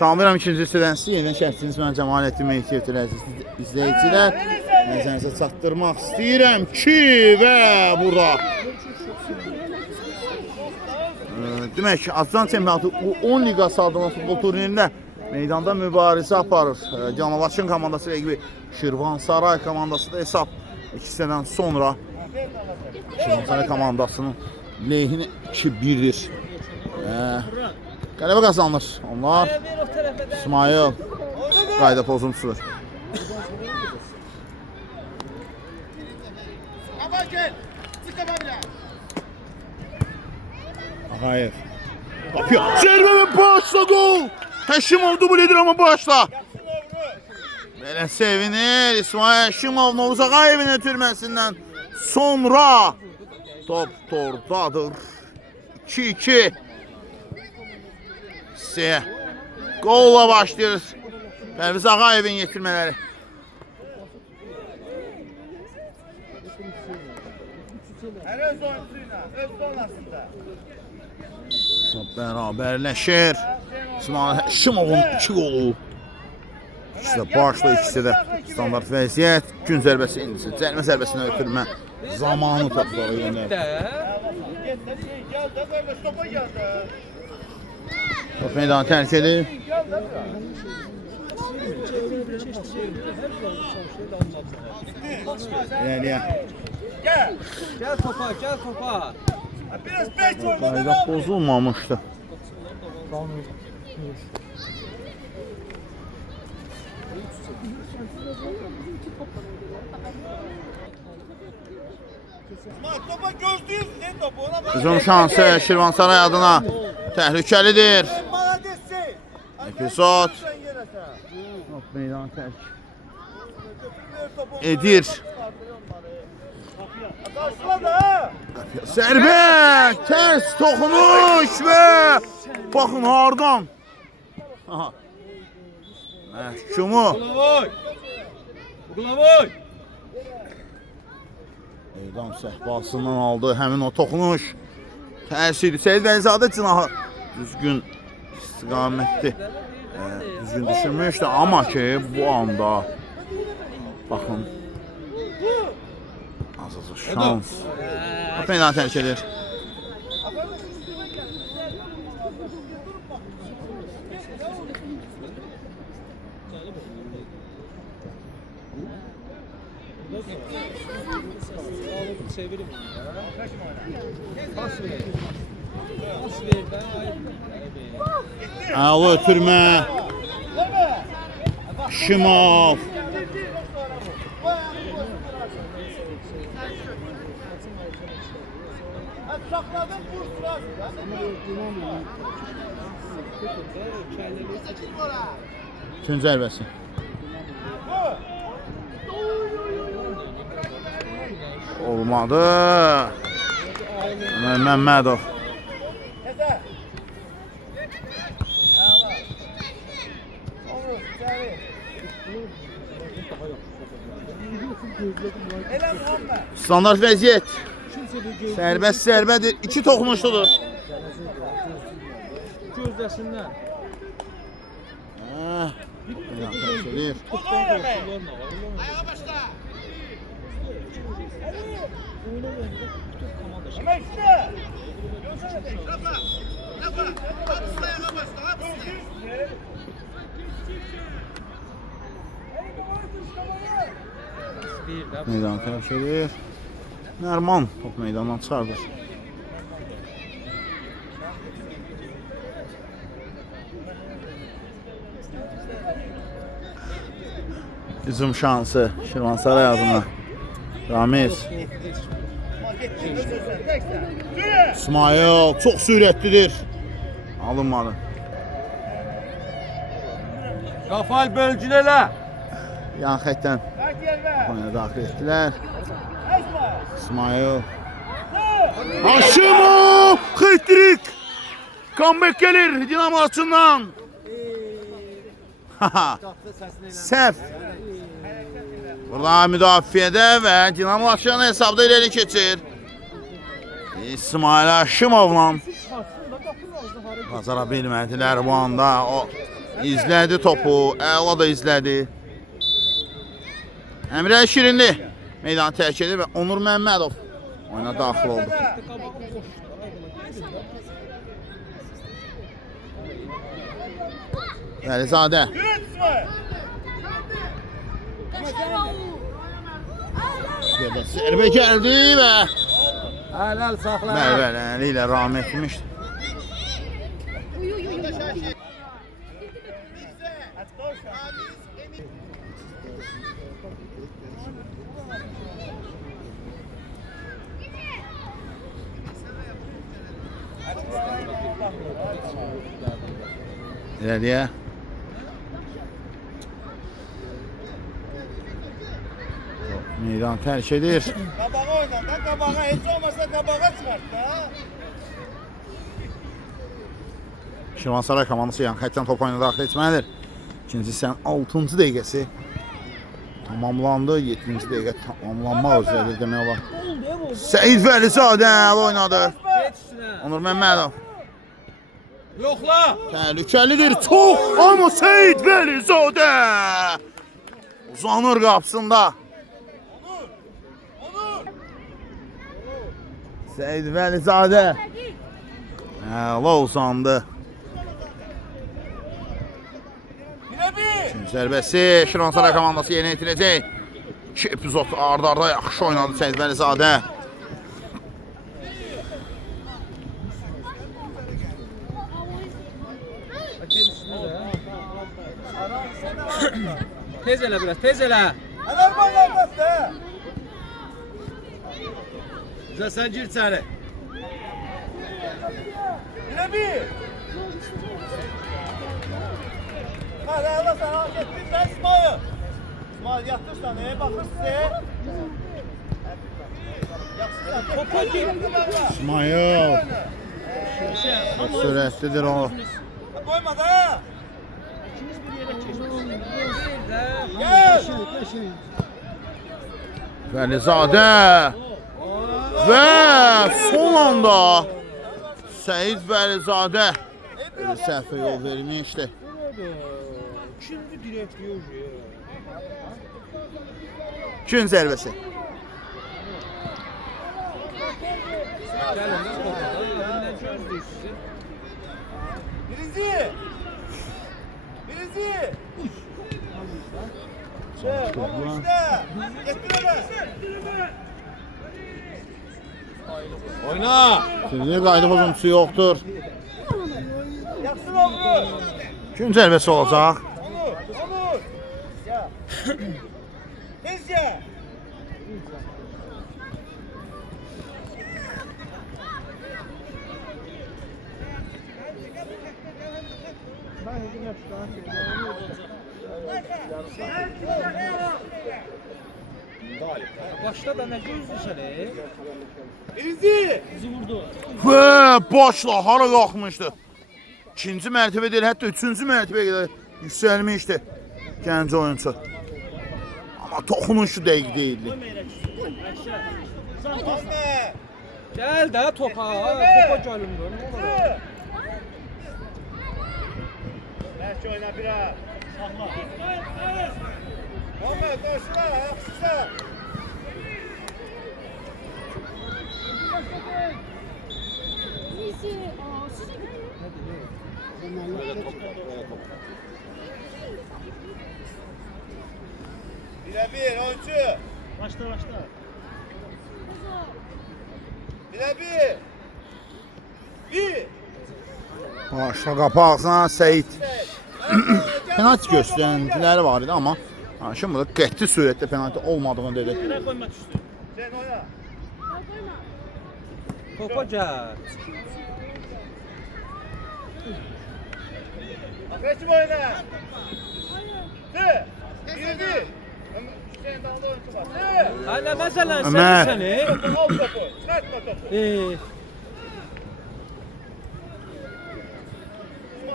Salamlayıram ikinci hissədən sizi yenidən şərtiniz mən Cəmaləddin Mehdiyev izləyicilər. Nəzərinizə çatdırmaq istəyirəm ki və burada demək ki, Azərbaycan çempionatı U10 liqası adlanan futbol turnirində meydanda mübarizə aparır. Canabaşın komandası rəqibi Şirvansaray komandası da hesab 2 hissədən sonra Şirvansaray komandasının lehini 2-1'dir. Qələbə qazanır. Onlar İsmail qayda pozuntusudur. Ağayev yapıyor. Zərbə və başla gol. Həşimov dubl edir ama başla. Belə sevinir İsmail Həşimov Novuz Ağayevin ötürməsindən sonra top tordadır. 2-2. Golla başlıyoruz. Pərviz Ağayevin yetirmələri. Bərabərləşir. İsmail Həşimovun 2 qolu. İkisi də başla, ikisi də standart vəziyyət. Gün zərbəsi indisi. Cərimə zərbəsinə ötürmə zamanı toplara yönəlir. Top meydanı tərk edir. Gel topa, gel topa. Qayda pozulmamışdı. Hücum şansı Şirvansaray adına təhlükəlidir. Epizod. Top meydanı tərk edir. Zərbə, tərs toxunuş və baxın hardan. Məhkumu. Meydan səhbasından aldı həmin o toxunuş. Tərsiydi. Seyid Vəlizadə cinahı düzgün istiqamətli. Düzgün düşünmüşdü amma ki bu anda baxın azazı şans. Meydanı tərk edir. Əla ötürmə. Şimov. Gün zərbəsi. Olmadı. Məmmədov. Standart vəziyyət. Sərbəst zərbədir. 2 toxunuşludur. Gözləsinlər. Ayağa başla. Meydan tərk edir. Nərman top meydandan çıxardır. Hücum şansı Şirvansaray adına Ramiz. İsmail çox sürətlidir. Alınmadı. Qafal bölgülələ. Yan xətdən daxil etdilər. İsmail. Haşimov! Xitrik! Comeback gelir Dinamo açından. Səhv. Burada müdafiədə və Dinamo açının hesabda irəli keçir. İsmail Haşimovla Bazara bilmədilər bu anda. O İzlədi topu. Əla da izlədi. Əmrə Şirinli meydanı tərk edir və Onur Məmmədov oyuna daxil oldu. Vəlizadə. Zərbə gəldi və Helal saxla. Bəli, ilə ram etmişdi. İləriyə. Meydan tərk edir. Qabağa oynan da, qabağa. Heç olmasa qabağa çıxart da. Şirvansaray komandası yan xəttdən top oyuna daxil etməlidir. İkinci hissənin 6-cı dəqiqəsi tamamlandı. 7-ci dəqiqə tamamlanmaq üzrədir demək olar. Seyid Vəlizadə oynadı. Onur Məmmədov. Yoxla. Təhlükəlidir çox, amma Seyid Vəlizadə uzanır qapısında. Seyid Vəlizadə əla uzandı. Üçüncü zərbəsi Şirvansaray komandası yerinə yetirəcək. 2 epizod arda-arda yaxşı oynadı Seyid Vəlizadə. Tez elə biraz, tez elə. Hələr bayaqlar da. Güzel sen gir içeri. Yine bir. Hadi Allah sana getdin də İsmail. İsmail yatırsan, baxır sizə. Topa gir. İsmail çok sürətlidir o. Koyma da. Gel. Vəlizadə və son anda Seyid Vəlizadə səhvə yol vermişdi. Şimdi direkt diyor ya. İkinci zərbəsi. Gelin lan topa. Önden çözdük sizi. Birinci. Birinci. Onu işte. Getireme. Oyna. Şimdi qayda pozuntusu yoxdur. Yapsın oğlum. İkinci zərbəsi olacaq. Onur. Ya. Tezce. Başta da ne gözdü seni? Birinci. Bizi vurdu. Və başla hara qalxmışdı. İkinci mərtəbə deyil, hətta üçüncü mərtəbəyə qədər yüksəlmişdi gənc oyuncu. Amma toxunuşu dəqiq deyildi. Ahmet. Gel de topa. Topa gelin de. Ne olur? Belki oyna biraz. Ahmet koşma. Yapsın. Bire bir oyuncu. Başla. Bire bir. Bir. Başla qapaqsan Seyid. Penalti göstərəntiləri var idi, amma şimdi burada qəti sürətdə penalti olmadığını dedi. Sen oyna. Topa gel. Kaçım oyna. De. Bire bir. Sen de aldı oyuncu var. De. Hala mesela Ömer. seni. Al topu. Çıkartma topu.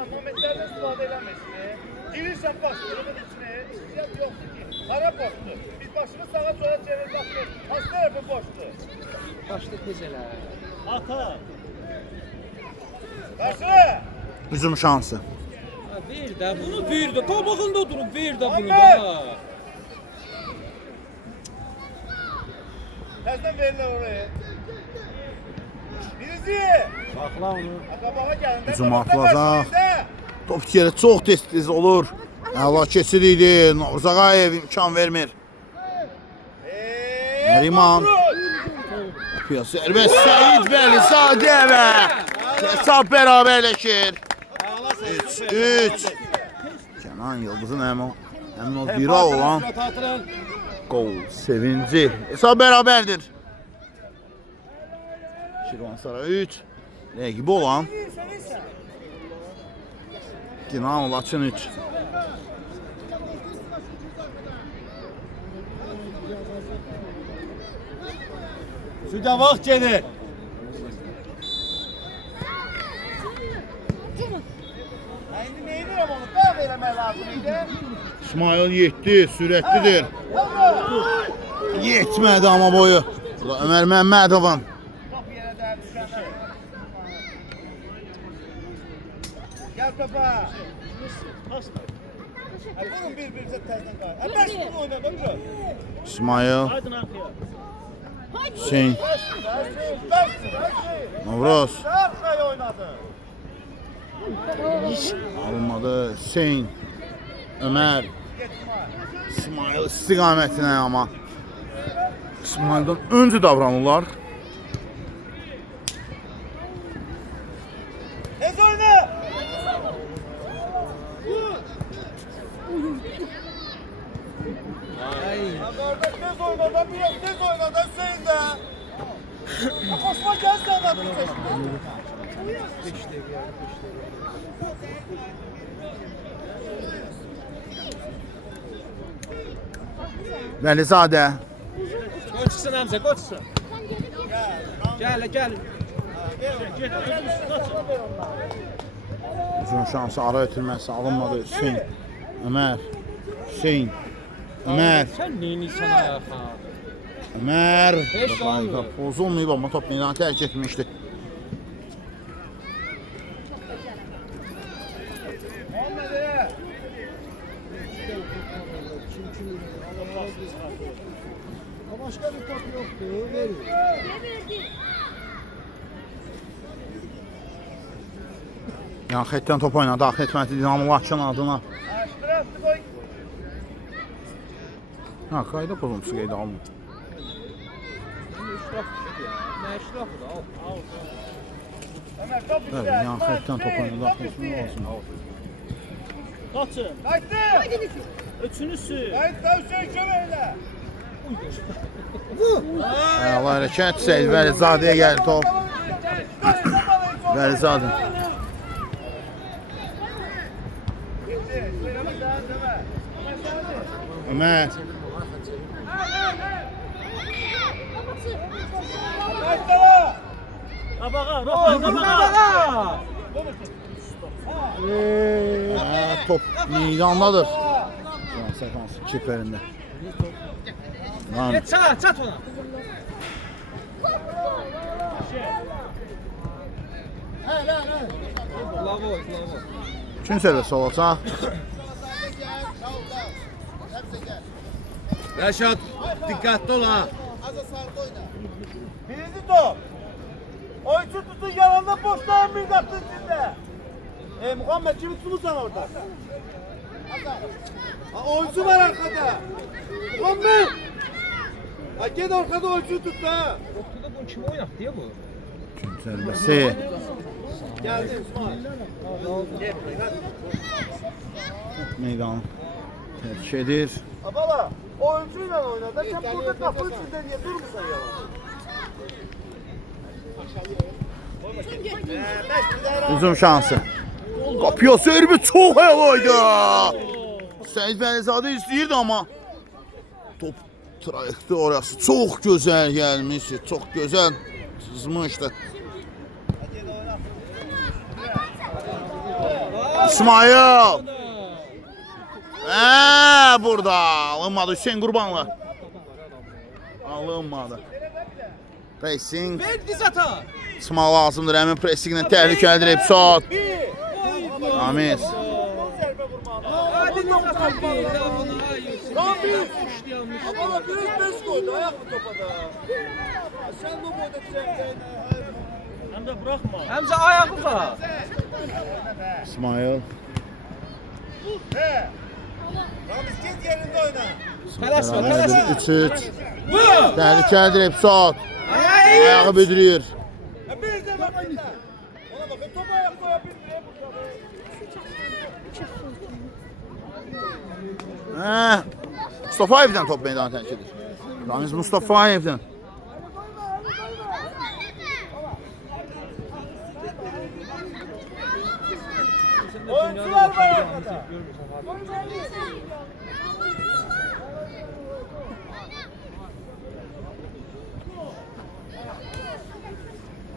Muhammedlerden istifadə eləməsin. Girirsən başlığının içine. İstəyət yoxdur ki. Hara boşdur. Biz başını sağa sola çevir baxdır. Az tərəfi boşdur. Başta tez elə. Ata. Başla. Hücum şansı. Ver də bunu, ver də. Qabağında durub ver də bunu da. Təzdən verirlər oraya. Birisi. Saxla onu. Qabağa gəlin. Hücum atılacaq. Top yeri çox tez olur. Əla keçid idi. Norzağayev imkan vermir. Nəriman. Piyası Erbes Seyid Vəlizadə və hesab bərabərləşir. 3-3. Kenan Yıldızın həmin o viral olan gol sevinci. Hesab bərabərdir. Şirvansaray 3. Rəqibi olan Dinamo Laçın 3. Şurada vaxt gedir. İndi nə edirəm onu? Bax eləmək lazım idi. İsmail 7 sürətlidir. Yetmədi amma boyu. Bu da Ömər Məmmədovun. Top yerə dəyər düşəndə. Gəl topa. Vurun bir-birinizə təzdən qayır. Bəs bunu oynadım gör. İsmail. Hüseyin. Novruz. Qarşıya oynadı. Alınmadı. Hüseyin. Ömər. İsmail istiqamətinə amma. İsmail'dan öncə davranırlar. Tez oyna. Kardeş tez oynadı. Biraz tez oynadı. Hüseyin de. Koşma gel sen de bir Vəlizadə. Qoçsun Həmzə, qoçsun. Gəl, gəl. Uzun şansı ara ötülməsi alınmadı. Hüseyin. Ömər. Hüseyin. Ömər. Sən neyinsən ayağa? Ömər. Beş oldu. Pozulmayıb amma top meydanı tərk etmişdi. Başqa bir top yoxdur, verin. Yəni xəttdən top oynadı. Xidməti Dinamo Laçın adına. Ha, qayda pozuntusu qeydə alınır. Nə işrafı da, al. Bəli, yəni xəttdən top oynadı. Xidməti olsun. Kaçın. Kayıttı. Üçünüzsü. Kayıttı Hüseyin kömeyle. Əla hərəkət. Seyid Vəlizadəyə gəldi top. Vəlizadə. Ömər. Top meydandadır. Sekans kiperində. Get çat ona. Lavo. Kim sərbəst olacaq? Rəşad, dikkatli ol ha. Birinci top. Oyuncu tutun yanında boşların bir kaptın içinde. Muhammed kimi tutulursan orada? Oyuncu var arkada. Muhammed. Gel arkada oyuncuyu tut da. Ortada bu kim oynadı ya bu? Kim sərbəsi? Geldi İsmail. Meydanı tərk edir. Abala, oyuncuyla oynadı. Sen burada kapının içinde niye durmuşsan ya? Uzun şansı. Qapıya sərbi çox həlaydı. Seyid Vəlizadə istəyirdi amma top trayektoriyası çox gözəl gəlmiş, çox gözəl sızmışdı. İsmail. Burada alınmadı Hüseyin Qurbanlı. Alınmadı. Pressing. Verdi zata. İsmail lazımdır. Həmin pressingle təhlükəlidir. Epsot. Ramiz. Tam bir. Ama biraz beş koydu ayak mı topada? Sen de boyda çektin. Hem de bırakma. Həmzə ayağı uzaq. İsmail. He. Ramiz git yerinde oyna. Tələsmə, Beraber tələsmə. 3-3. Bu! Təhlükəlidir Epsot. Ayağı büdürüyor. Bir de bak önde. Ona bakın topu ayak koyabilir. Mustafayev'den top meydana terk edir. Ramiz Mustafayev'den. Oyuncular var arkada.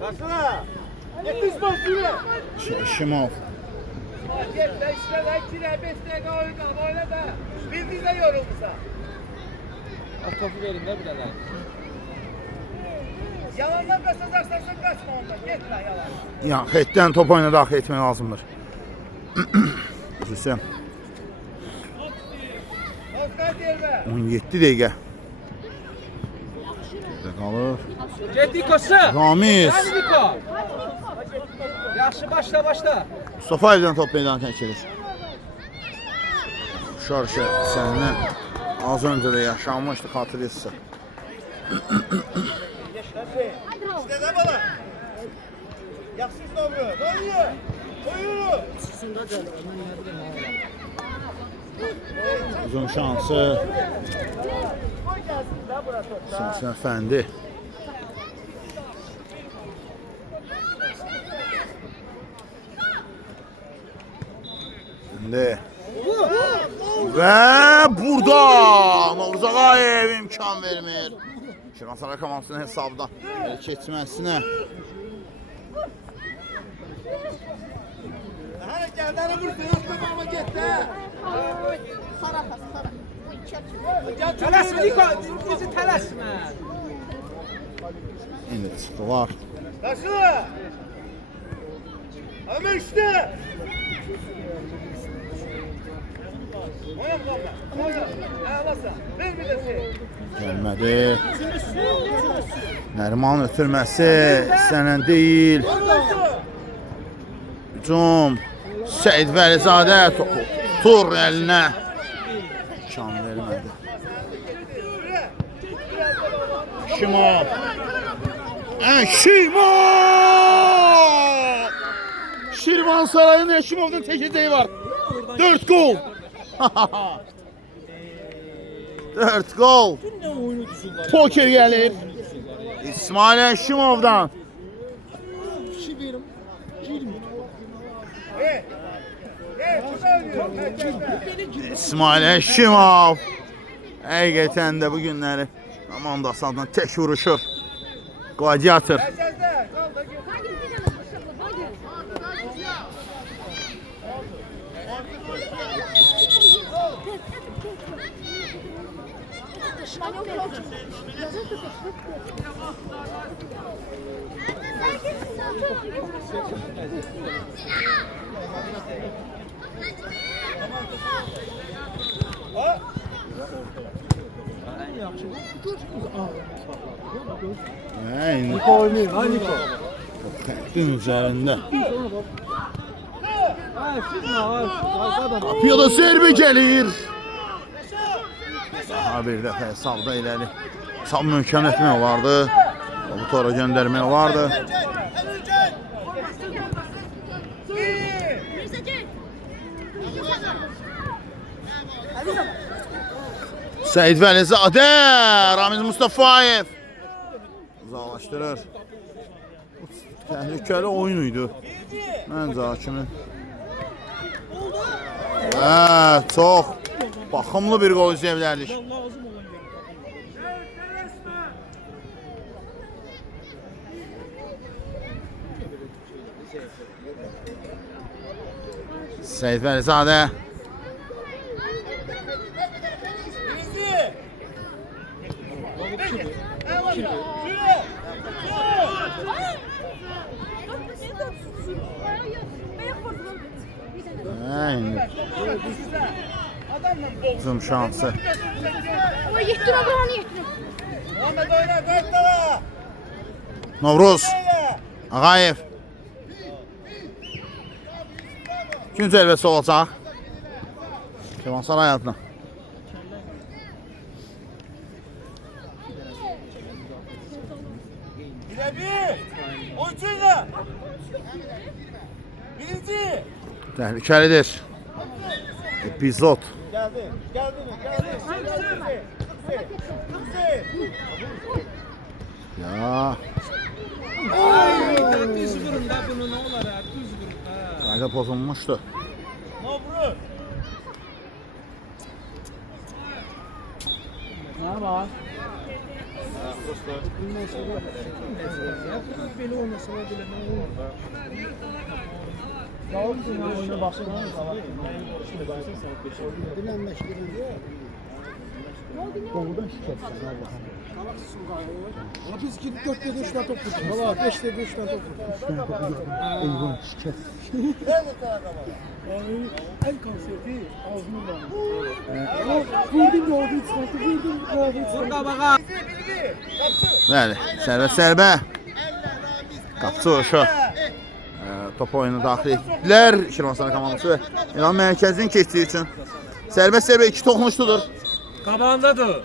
Baksana. Yetiş başlıyor. Şimov. Gel de işte de 2 5 dakika oyna da. Bildiğinde yorulmuşsa. Topu verin də bir dənə. Yalandan kaçacaksan kaçma ondan. Git lan yalan. Ya xetdən top oyuna daxil etmək lazımdır. Üzülsəm. Oscar yerine. 17 dəqiqə. Burada qalır. Get Nikosu. Ramiz. Hadi Niko. Yaxşı, başla, başla. Mustafayev'den top meydana terk edir. Şarşə səndən az öncə də yaşanmışdı, xatırlayırsa. İşte de bana. Yaksız doğru. Doğru. Oyunu. Uzun şansı. Samsun Efendi. Şimdi. Ve burada Novruz Ağayev imkan vermir. Şirvansaray komandasının hesabdan keçməsinə. Hani kendine vursun. Yoksa ama git de. Tələsmə Niko, bizi tələsmə. İndi çıxdılar. Karşıla. Ama işte. Oyna baba. Oyna. Ağlasın. Ver bir de şey. Gəlmədi. Nərimanın ötürməsi sənən deyil. Hücum. Səid Vəlizadə topu tur əlinə. Şan vermədi. Şimov. Şimov! Şirvansarayın Şimov'dan çəkəcəyi var. 4 gol. 4 gol. Poker gəlir. İsmail Şimov'dan. İsmail Şimov. Həqiqətən də bu günləri komandası adına tək vuruşur. Gladiator. Xəttin üzərində. Qapıya da zərbə gəlir. Daha bir dəfə hesabda iləri. Hesab möhkəm etmək olardı. Bu tora göndərmək olardı. Səid Vəlizadə, Ramiz Mustafayev uzaqlaşdırır. Təhlükəli oyun idi. Məncə hakimin. Çox baxımlı bir qol izləyə bilərdik. Səid Vəlizadə. adamla boğuşur. Hücum şansı. O yettin Abraham'ı yettin. Muhammed oyna, kayıtlara. Novruz. Oyna. Ağayev. İkinci zərbəsi olacaq. Şirvansaray adına. Birebir. Oyuncuyla. Birinci. Təhlükəlidir. Epizod. Geldi. Ya. Düz vurun da bunu ne olar ha? Düz vurun ha. Qayda pozulmuşdu. Novruz. Ne var? Böyle olmasa bile ne olur? Biz gidip 4'te 3 tane top vurduk. Valla 5'te 3 tane top vurduk. Eyvah şikəst. Nerede tarafı? El konseri ağzını bağlı. Vurdum da orada çıkarttı. Vurdum da orada çıkarttı. Burada baka. Bildi. Kaptı. Bəli, sərbə. Qapçı vuruşu. Top oyunu daxil etdilər. Şirvansaray komandası və İran mərkəzinin keçdiyi üçün. Sərbəst 2 toxunuşludur. Qabandadır.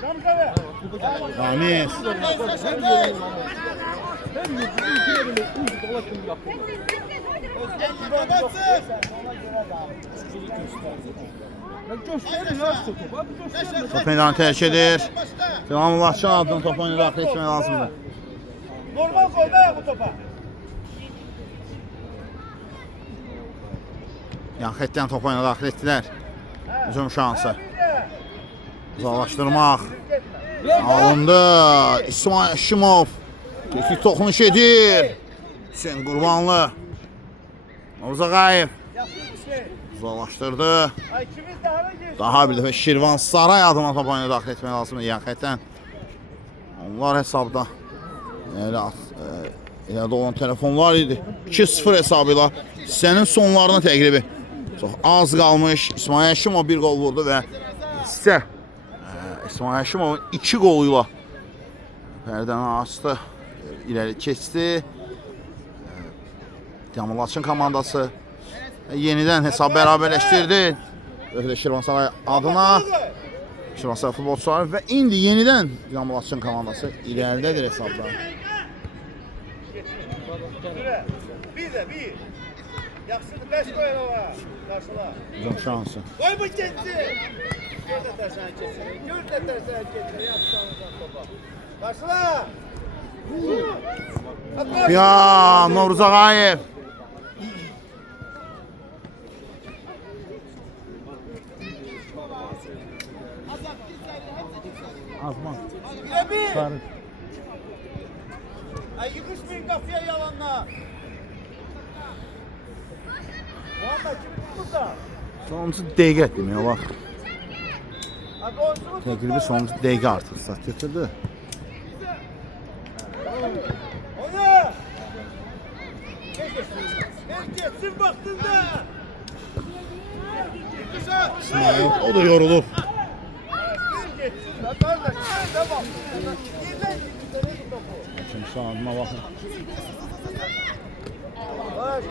Kamkara. Ramiz. Top meydanı tərk edir. Devamlılaşçı adını top oyunu daxil etmək lazımdır. Normal koyma bu topa. Yan xətdən top oyuna daxil etdilər. Hücum şansı. Uzaqlaşdırmaq. Alındı. İsmail Şimov. Teknik toxunuş edir. Hüseyin Qurbanlı. Novruz Ağayev. Uzaqlaşdırdı. Ay ikimiz de hara geçti. Daha bir dəfə Şirvansaray adına top oyuna daxil etmək lazımdır. Yan xətdən. Onlar hesabda. Elə olan telefonlar idi. 2-0 hesabı ilə hissənin sonlarını təqribi. Çox az qalmış. İsmail Şimov bir qol vurdu və hissə İsmail Həşimovun 2 qoluyla pərdəni açdı, irəli keçdi. Yamalaçın komandası yenidən hesab bərabərləşdirdi. Ötürü Şirvansaray adına Şirvansaray futbolçuları və indi yenidən Yamalaçın komandası irəlidədir hesabda. Bir de bir. Yaksın 5 koyar ova. Karşıla. Hücum şansı. Koy bu geçti. Gör de tersen geçsin. Gör de tersen geçsin. Yapsan topa. Karşıla. Atma. Ya Novruz Ağayev. Azman. Bir de bir. Sarı. Ay yıkışmayın kapıya yalanla. Muhammed kimi tutmuşsa? Sonuncu dəqiqə demək olar. Hadi oyuncunu tutma. Təqribi sonuncu dəqiqə artıq sat götürdü. Oyna. Geçsin vaktinde. İsmail, o da yorulub. Geçsin. Kardeş. Tamam. Birden gitti topu. Şimdi sağlıma baxın. Baş.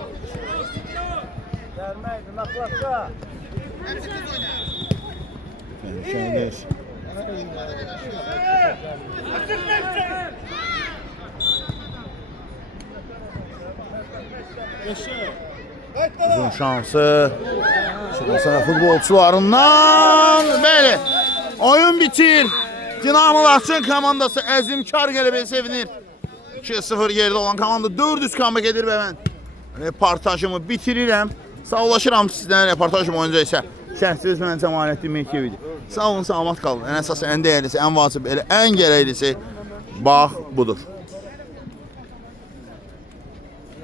Gelmeydi naklaşa. Təhlükəlidir. Hücum şansı. Şirvansaray futbolçularından. Bəli. Oyun bitir. Dinamo Laçın komandası əzimkar qələbəyə sevinir. 2-0 yerdə olan komanda 400 comeback edir və mən reportajımı bitirirəm. Sağollaşıram sizdən, reportajım oyunca isə şərtsiz mən Cəmaləddin Mehkiyevidir. Sağ olun, salamat qalın. Ən əsası, ən dəyərlisi, ən vacib, ən gərəklisi bax budur.